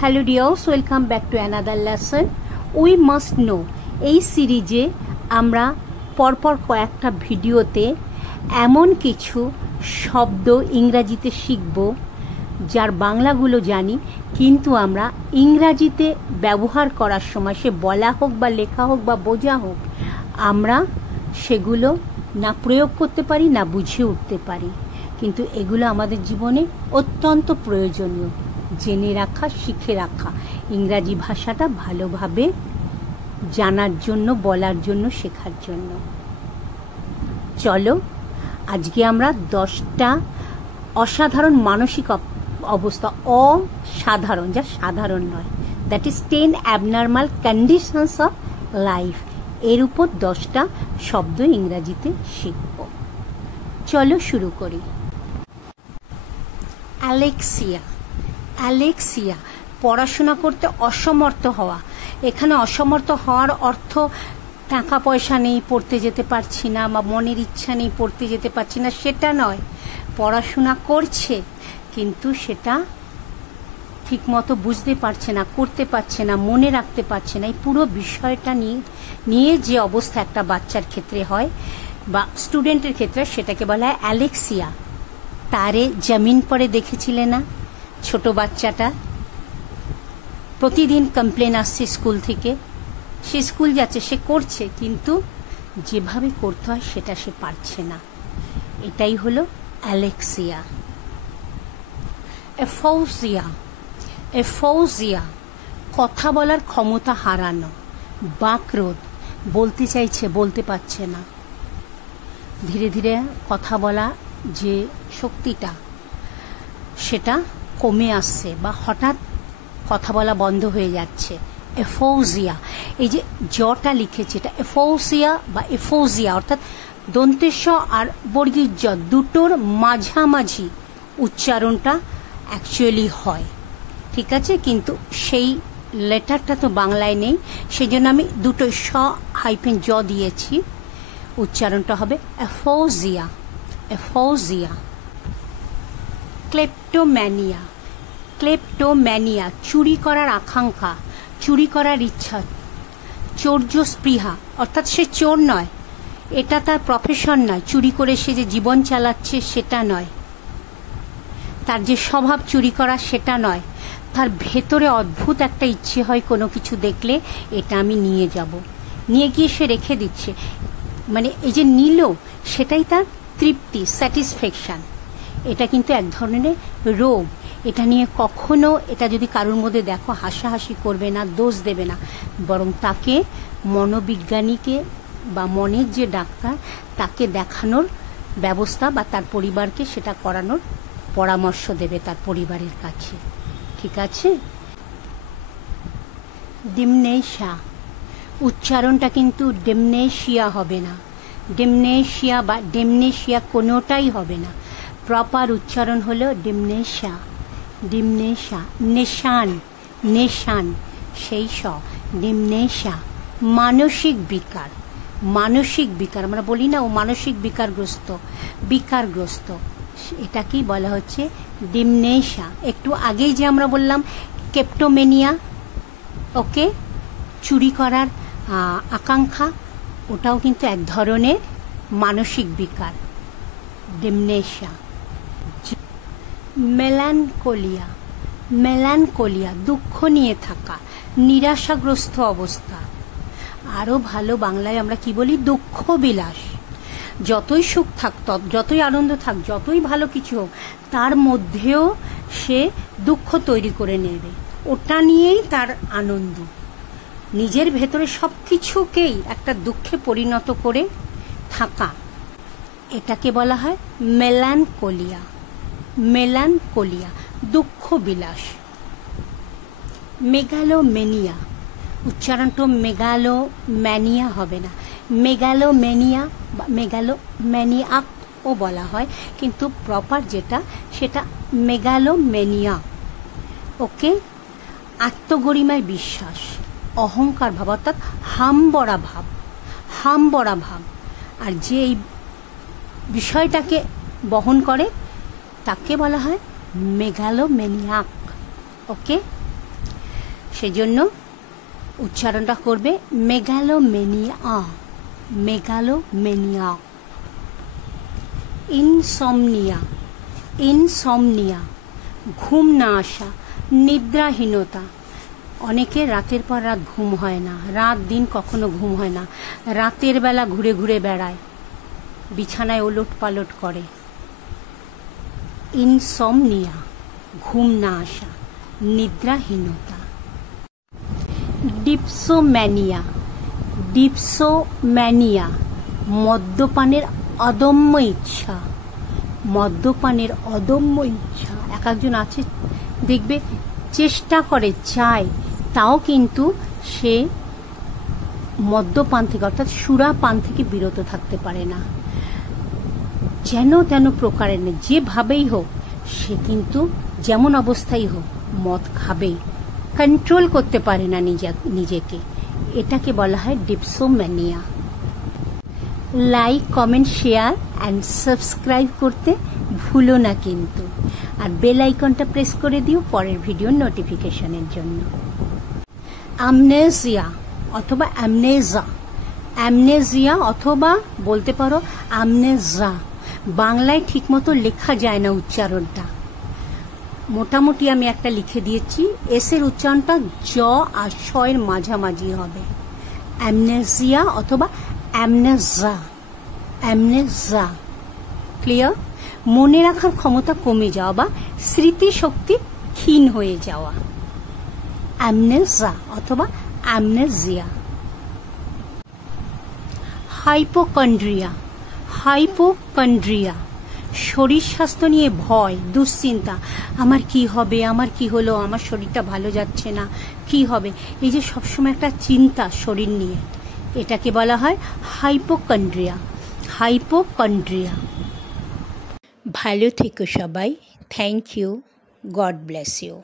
Hello dears, welcome back to another lesson. We must know এই সিরিজে আমরা পরপর কয়েকটা ভিডিওতে এমন কিছু শব্দ ইংরাজিতে শিখব যার বাংলাগুলো জানি, কিন্তু আমরা ইংরাজিতে ব্যবহার করার সময় সে বলা হোক বা লেখা হোক বা বোঝা হোক, আমরা সেগুলো না প্রয়োগ করতে পারি না বুঝে উঠতে পারি। কিন্তু এগুলো আমাদের জীবনে অত্যন্ত প্রয়োজনীয়, জেনে রাখা, শিখে রাখা, ইংরাজি ভাষাটা ভালোভাবে জানার জন্য, বলার জন্য, শেখার জন্য। চলো আজকে আমরা 10টা অসাধারণ মানসিক অবস্থা, অসাধারণ, যা সাধারণ নয়, that is 10 abnormal conditions of life, এর উপর 10টা শব্দ ইংরাজিতে শিখব। চলো শুরু করি। অ্যালেক্সিয়া। অ্যালেক্সিয়া, পড়াশোনা করতে অসমর্থ হওয়া। এখানে অসমর্থ হওয়ার অর্থ টাকা পয়সা নেই, পড়তে যেতে পারছি না, বা মনের ইচ্ছা নেই, পড়তে যেতে পারছি না, সেটা নয়। পড়াশোনা করছে কিন্তু সেটা ঠিকমতো বুঝতে পারছে না, করতে পারছে না, মনে রাখতে পারছে না। এই পুরো বিষয়টা নিয়ে যে অবস্থা একটা বাচ্চার ক্ষেত্রে হয় বা স্টুডেন্টের ক্ষেত্রে, সেটাকে বলা হয় অ্যালেক্সিয়া। তারে জমিন পরে দেখেছিলে না? ছোট বাচ্চাটা প্রতিদিন কমপ্লেন আসছে স্কুল থেকে, সে স্কুল যাচ্ছে, সে করছে, কিন্তু যেভাবে করতে হয় সেটা সে পারছে না। এটাই হলো অ্যালেক্সিয়া। এফৌজিয়া। এফৌজিয়া, কথা বলার ক্ষমতা হারানো, বাকরোধ, বলতে চাইছে বলতে পারছে না, ধীরে ধীরে কথা বলা যে শক্তিটা সেটা কমে আসছে বা হঠাৎ কথা বলা বন্ধ হয়ে যাচ্ছে। এফৌজিয়া, এই যে জটা লিখেছে, এটা এফৌজিয়া বা এফৌজিয়া, অর্থাৎ দন্তেশ আর বর্গীর জ দুটোর মাঝামাঝি উচ্চারণটা অ্যাকচুয়ালি হয়, ঠিক আছে, কিন্তু সেই লেটারটা তো বাংলায় নেই, সেই জন্য আমি দুটোই স হাইফেন জ দিয়েছি, উচ্চারণটা হবে এফৌজিয়া। এফৌজিয়া। ক্লেপ্টোম্যানিয়া। ক্লেপ্টোম্যানিয়া, চুরি করার আকাঙ্ক্ষা, চুরি করার ইচ্ছা, চোর্য স্পৃহা, অর্থাৎ সে চোর নয়, এটা তার প্রফেশন নয়, চুরি করে সে যে জীবন চালাচ্ছে সেটা নয়, তার যে স্বভাব চুরি করা সেটা নয়, তার ভেতরে অদ্ভুত একটা ইচ্ছে হয় কোনো কিছু দেখলে এটা আমি নিয়ে যাব, নিয়ে গিয়ে সে রেখে দিচ্ছে, মানে এই যে নিল সেটাই তার তৃপ্তি, স্যাটিসফ্যাকশন। এটা কিন্তু এক ধরনের রোগ। এটা নিয়ে কখনো, এটা যদি কারোর মধ্যে দেখো, হাসাহাসি করবে না, দোষ দেবে না, বরং তাকে মনোবিজ্ঞানীকে বা মনের যে ডাক্তার তাকে দেখানোর ব্যবস্থা বা তার পরিবারকে সেটা করানোর পরামর্শ দেবে তার পরিবারের কাছে, ঠিক আছে। ডিমনেশিয়া, উচ্চারণটা কিন্তু ডেমনেশিয়া হবে না, ডেমনেশিয়া বা ডেমনেশিয়া কোনোটাই হবে না, প্রপার উচ্চারণ হলো ডিমনেশিয়া। ডিমনেশিয়া, নেশান, নেশান, সেই স, ডিমনেশিয়া। মানসিক বিকার। মানসিক বিকার, আমরা বলি না ও মানসিক বিকারগ্রস্ত, বিকারগ্রস্ত, এটাকেই বলা হচ্ছে ডিমনেশিয়া। একটু আগেই যে আমরা বললাম ক্লেপ্টোম্যানিয়া, ওকে, চুরি করার আকাঙ্ক্ষা, ওটাও কিন্তু এক ধরনের মানসিক বিকার, ডিমনেশিয়া। মেলানকোলিয়া। মেলানকোলিয়া, দুঃখ নিয়ে থাকা, নিরাশাগ্রস্ত অবস্থা। আরও ভালো বাংলায় আমরা কি বলি? দুঃখ বিলাস। যতই সুখ থাক, যতই আনন্দ থাক, যতই ভালো কিছু হোক, তার মধ্যেও সে দুঃখ তৈরি করে নেবে, ওটা নিয়েই তার আনন্দ, নিজের ভেতরে সব কিছুকেই একটা দুঃখে পরিণত করে থাকা, এটাকে বলা হয় মেলানকোলিয়া। মেলানকোলিয়া, দুঃখ বিলাস। মেগালোমেনিয়া, উচ্চারণটা মেগালোম্যানিয়া হবে না, মেগালোমেনিয়া বা মেগালোম্যানিয়াকও বলা হয়, কিন্তু প্রপার যেটা সেটা মেগালোমেনিয়া, ওকে। আত্মগরিমায় বিশ্বাস, অহংকার ভাব, অর্থাৎ হামবড়া ভাব, হামবড়া ভাব, আর যে এই বিষয়টাকে বহন করে তাকে বলা হয় মেগালোম্যানিয়াক, ওকে। সেজন্য উচ্চারণটা করবে মেগালোমেনিয়া, মেগালোমেনিয়া। ইনসমনিয়া, ইনসমনিয়া, ঘুম না আসা, নিদ্রাহীনতা। অনেকে রাতের পর রাত ঘুম হয় না, রাত দিন কখনো ঘুম হয় না, রাতের বেলা ঘুরে ঘুরে বেড়ায়, বিছানায় ওলট পালট করে। ইনসমনিয়া, ঘুম না আসা, নিদ্রাহীনতা। ডিপসোম্যানিয়া, ডিপসোম্যানিয়া, মদ্যপানের অদম্য ইচ্ছা, মদ্যপানের অদম্য ইচ্ছা। এক একজন আছে দেখবে চেষ্টা করে, চায়, তাও কিন্তু সে মদ্যপান থেকে অর্থাৎ সুরাপান থেকে বিরত থাকতে পারে না। যেন তেন প্রকারের নেই, যেভাবেই হোক সে কিন্তু যেমন অবস্থায় হোক মদ খাবেই, কন্ট্রোল করতে পারে না নিজেকে। এটাকে বলা হয় dipsomania. Like, comment, share and subscribe করতে ভুলো না কিন্তু, আর বেল আইকনটা প্রেস করে দিও পরের ভিডিওর নোটিফিকেশনের জন্য। আমনেজিয়া অথবা অ্যামনেজা, অ্যামনেজিয়া অথবা বলতে পারো আমনেজা। বাংলায় ঠিকমতো লেখা যায় না উচ্চারণটা, মোটামুটি আমি একটা লিখে দিয়েছি। এসের উচ্চারণটা জ আর শ এর মাঝামাঝি হবে, অ্যামনেজিয়া অথবা অ্যামনেজা, অ্যামনেজা। ক্লিয়ার? মনে রাখার ক্ষমতা কমে যাওয়া বা স্মৃতিশক্তি ক্ষীণ হয়ে যাওয়া, অ্যামনেজা অথবা অ্যামনেজিয়া। হাইপোকন্ড্রিয়া, হাইপোকন্ড্রিয়া, শরীর স্বাস্থ্য নিয়ে ভয়, দুশ্চিন্তা। আমার কি হবে, আমার কি হলো, আমার শরীরটা ভালো যাচ্ছে না, কি হবে, এই যে সবসময় একটা চিন্তা শরীর নিয়ে, এটাকে বলা হয় হাইপোকন্ড্রিয়া, হাইপোকন্ড্রিয়া। ভালো থেকো সবাই, thank you, God bless you.